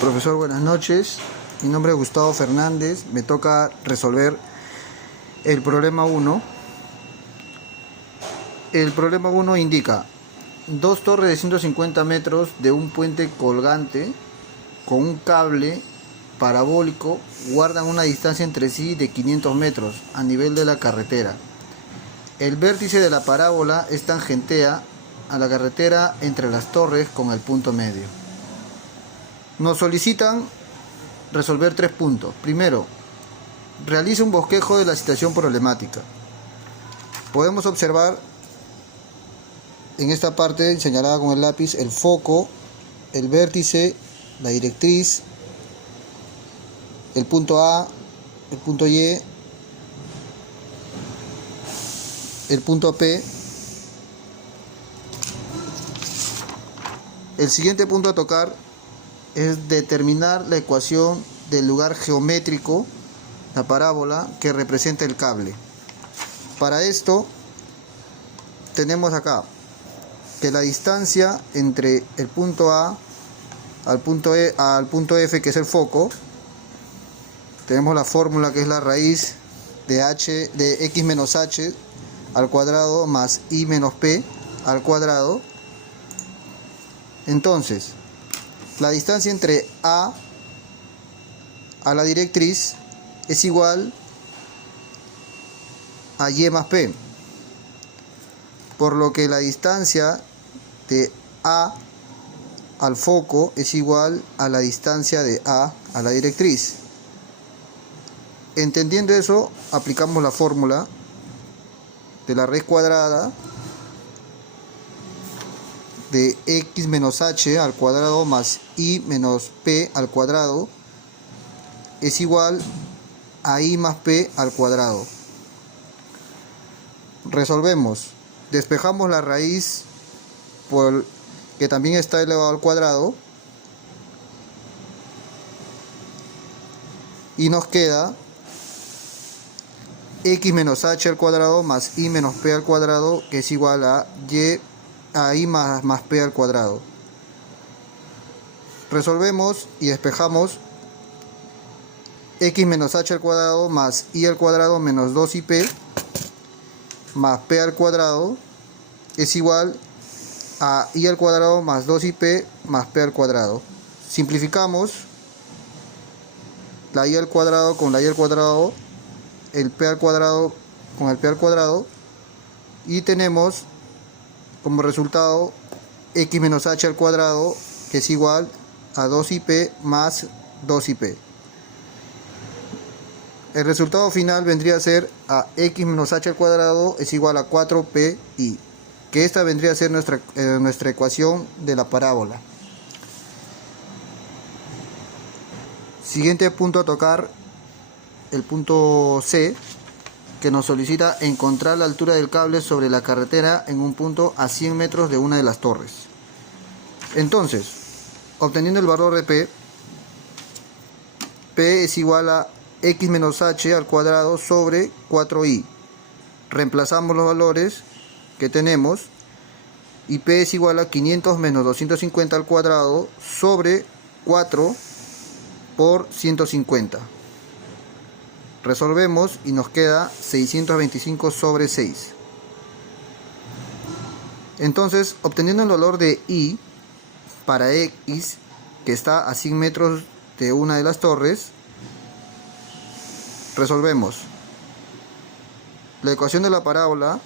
Profesor, buenas noches. Mi nombre es Gustavo Fernández. Me toca resolver el problema 1. El problema 1 indica dos torres de 150 metros de un puente colgante con un cable parabólico guardan una distancia entre sí de 500 metros a nivel de la carretera. El vértice de la parábola es tangentea a la carretera entre las torres con el punto medio. Nos solicitan resolver 3 puntos. Primero, realiza un bosquejo de la situación problemática. Podemos observar en esta parte señalada con el lápiz el foco, el vértice, la directriz, el punto A, el punto Y, el punto P. El siguiente punto a tocar es determinar la ecuación del lugar geométrico, la parábola que representa el cable. Para esto tenemos acá que la distancia entre el punto A al punto F, que es el foco, tenemos la fórmula que es la raíz de x menos h al cuadrado más y menos p al cuadrado. Entonces, la distancia entre A a la directriz es igual a y más p, por lo que la distancia de A al foco es igual a la distancia de A a la directriz. Entendiendo eso, aplicamos la fórmula de la raíz cuadrada de x menos h al cuadrado más y menos p al cuadrado es igual a y más p al cuadrado. Resolvemos. Despejamos la raíz que también está elevado al cuadrado y nos queda x menos h al cuadrado más y menos p al cuadrado, que es igual a y más p al cuadrado. Resolvemos y despejamos. X menos h al cuadrado más y al cuadrado menos 2y más p al cuadrado es igual a y al cuadrado más 2y más p al cuadrado. Simplificamos la y al cuadrado con la y al cuadrado, el p al cuadrado con el p al cuadrado, y tenemos como resultado x menos h al cuadrado, que es igual a 2y más 2y. El resultado final vendría a ser a x menos h al cuadrado es igual a 4pi, que esta vendría a ser nuestra ecuación de la parábola. Siguiente punto a tocar, el punto C, que nos solicita encontrar la altura del cable sobre la carretera en un punto a 100 metros de una de las torres. Entonces, obteniendo el valor de P es igual a x menos h al cuadrado sobre 4i. Reemplazamos los valores que tenemos y P es igual a 500 menos 250 al cuadrado sobre 4 por 150. Resolvemos y nos queda 625 sobre 6. Entonces, obteniendo el valor de y para x, que está a 100 metros de una de las torres, resolvemos. La ecuación de la parábola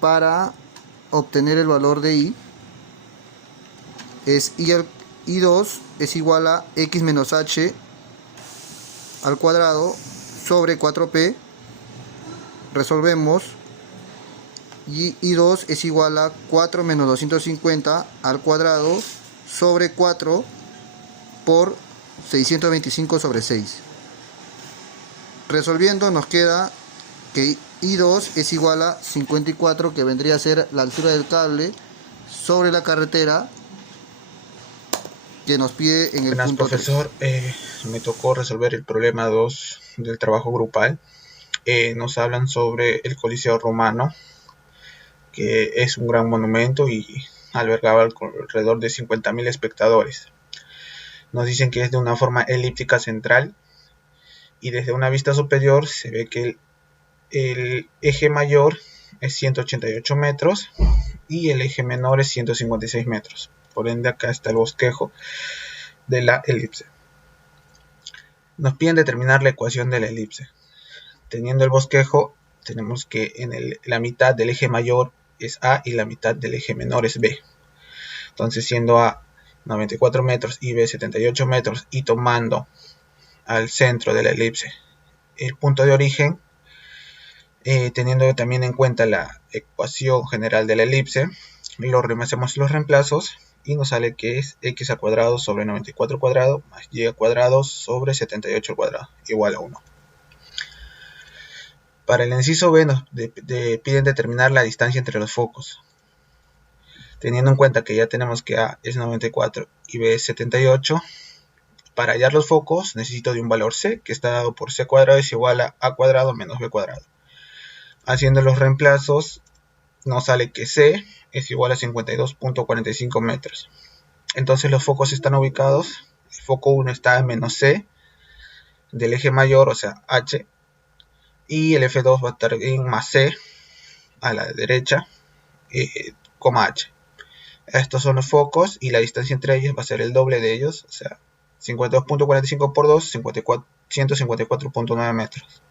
para obtener el valor de y es y2 es igual a x menos h al cuadrado sobre 4p. Resolvemos y y2 es igual a 4 menos 250 al cuadrado sobre 4 por 625 sobre 6. Resolviendo nos queda que I2 es igual a 54, que vendría a ser la altura del cable sobre la carretera que nos pide en el Buenas, punto profesor. 3. Me tocó resolver el problema 2 del trabajo grupal. Nos hablan sobre el Coliseo Romano, que es un gran monumento y albergaba alrededor de 50.000 espectadores. Nos dicen que es de una forma elíptica central y desde una vista superior se ve que el eje mayor es 188 metros y el eje menor es 156 metros. Por ende, acá está el bosquejo de la elipse. Nos piden determinar la ecuación de la elipse. Teniendo el bosquejo, tenemos que la mitad del eje mayor es A y la mitad del eje menor es B. Entonces, siendo A 94 metros y B 78 metros y tomando al centro de la elipse el punto de origen, teniendo también en cuenta la ecuación general de la elipse, hacemos los reemplazos y nos sale que es x al cuadrado sobre 94 cuadrado más y al cuadrado sobre 78 al cuadrado igual a 1. Para el inciso B nos piden determinar la distancia entre los focos. Teniendo en cuenta que ya tenemos que A es 94 y B es 78, para hallar los focos necesito de un valor C, que está dado por C cuadrado es igual a cuadrado menos B cuadrado. Haciendo los reemplazos nos sale que C es igual a 52.45 metros. Entonces los focos están ubicados, el foco 1 está a menos C del eje mayor, o sea H, y el F2 va a estar en más C a la derecha, coma H. Estos son los focos y la distancia entre ellos va a ser el doble de ellos, o sea 52.45 por 2, 154.9 metros.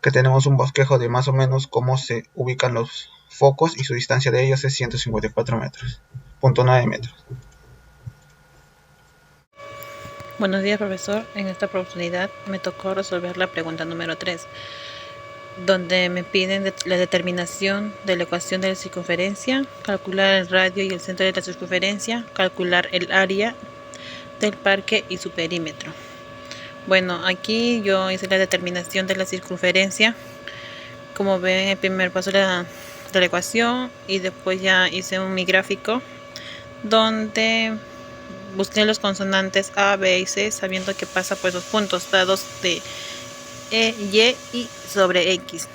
Que tenemos un bosquejo de más o menos cómo se ubican los focos y su distancia de ellos es 154 metros, 0.9 metros. Buenos días, profesor. En esta oportunidad me tocó resolver la pregunta número 3, donde me piden la determinación de la ecuación de la circunferencia, calcular el radio y el centro de la circunferencia, calcular el área del parque y su perímetro. Bueno, aquí yo hice la determinación de la circunferencia, como ven en el primer paso de la ecuación, y después ya hice mi gráfico donde busqué los consonantes A, B y C, sabiendo que pasa por los puntos dados de E, Y y sobre X.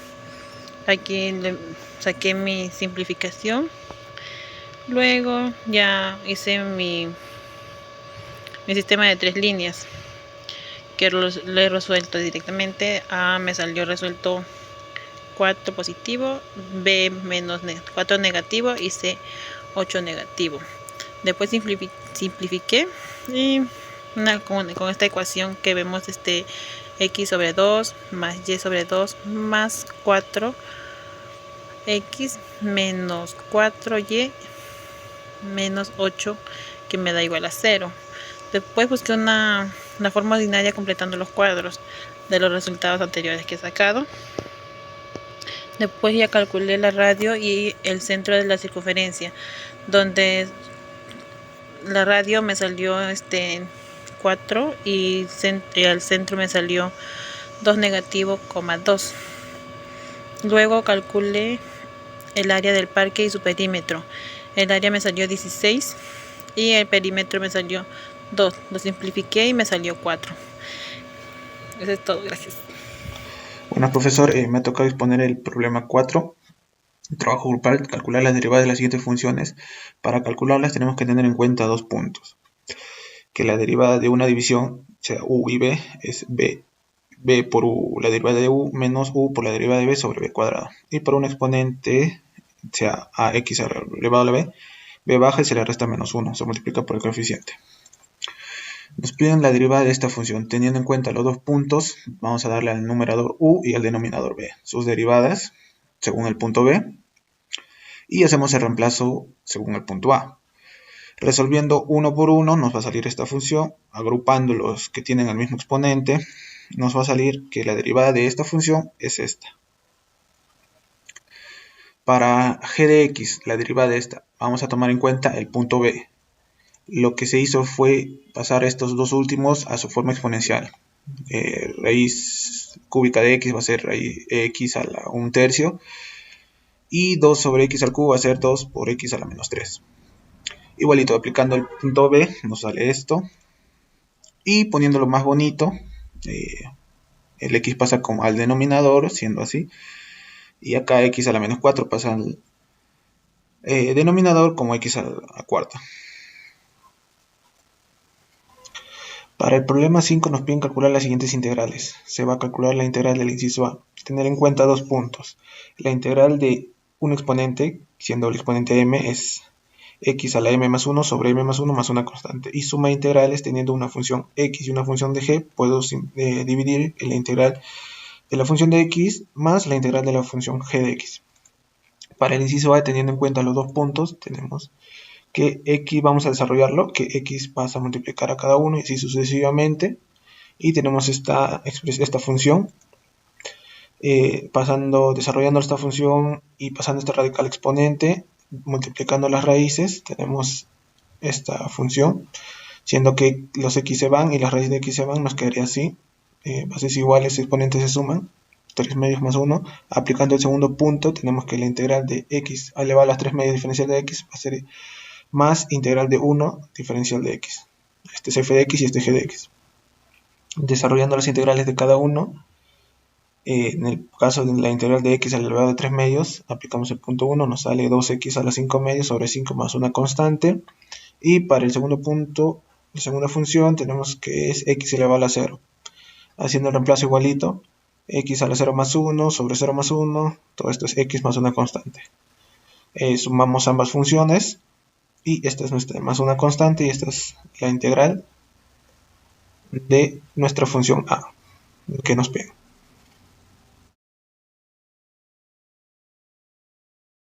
Aquí le saqué mi simplificación. Luego ya hice mi sistema de 3 líneas, que lo he resuelto directamente. A me salió resuelto 4 positivo, B menos 4 negativo y C 8 negativo. Después simplifiqué y con esta ecuación que vemos, x sobre 2 más y sobre 2 más 4x menos 4y menos 8, que me da igual a 0. Después busqué una forma ordinaria completando los cuadros de los resultados anteriores que he sacado. Después ya calculé la radio y el centro de la circunferencia, donde la radio me salió 4 y al centro me salió 2 negativo, 2. Luego calculé el área del parque y su perímetro. El área me salió 16 y el perímetro me salió 2. Lo simplifiqué y me salió 4. Eso es todo, gracias. Bueno, profesor, me toca exponer el problema 4. Trabajo grupal, calcular las derivadas de las siguientes funciones. Para calcularlas tenemos que tener en cuenta 2 puntos. Que la derivada de una división, sea u y b, es b por u, la derivada de u menos u por la derivada de b sobre b cuadrado. Y para un exponente, sea ax elevado a la b baja y se le resta menos 1, se multiplica por el coeficiente. Nos piden la derivada de esta función. Teniendo en cuenta los 2 puntos, vamos a darle al numerador u y al denominador b sus derivadas según el punto B, y hacemos el reemplazo según el punto A. Resolviendo uno por uno nos va a salir esta función. Agrupando los que tienen el mismo exponente, nos va a salir que la derivada de esta función es esta. Para g de x, la derivada de esta, vamos a tomar en cuenta el punto B. Lo que se hizo fue pasar estos dos últimos a su forma exponencial. Raíz cúbica de x va a ser raíz x a la 1/3 y 2 sobre x al cubo va a ser 2 por x a la menos 3. Igualito, aplicando el punto B nos sale esto, y poniéndolo más bonito, el x pasa al denominador siendo así, y acá x a la menos 4 pasa denominador como x a la cuarta. Para el problema 5 nos piden calcular las siguientes integrales. Se va a calcular la integral del inciso A. Tener en cuenta 2 puntos. La integral de un exponente, siendo el exponente m, es x a la m más 1 sobre m más 1 más una constante. Y suma integrales teniendo una función x y una función de g, puedo dividir la integral de la función de x más la integral de la función g de x. Para el inciso A, teniendo en cuenta los 2 puntos, tenemos que x vamos a desarrollarlo, que x pasa a multiplicar a cada uno y así sucesivamente. Y tenemos esta función, desarrollando esta función y pasando este radical exponente, multiplicando las raíces, tenemos esta función, siendo que los x se van y las raíces de x se van, nos quedaría así, bases iguales, exponentes se suman, 3 medios más 1, aplicando el segundo punto, tenemos que la integral de x elevado a las 3 medios diferencial de x va a ser más integral de 1 diferencial de x. Este es f de x y este es g de x. Desarrollando las integrales de cada uno, en el caso de la integral de x elevado a 3 medios, aplicamos el punto 1, nos sale 2x a la 5 medios sobre 5 más una constante. Y para el segundo punto, la segunda función, tenemos que es x elevado a la 0. Haciendo el reemplazo igualito, x a la 0 más 1 sobre 0 más 1, todo esto es x más una constante. Sumamos ambas funciones. Y esta es nuestra más una constante y esta es la integral de nuestra función a que nos piden.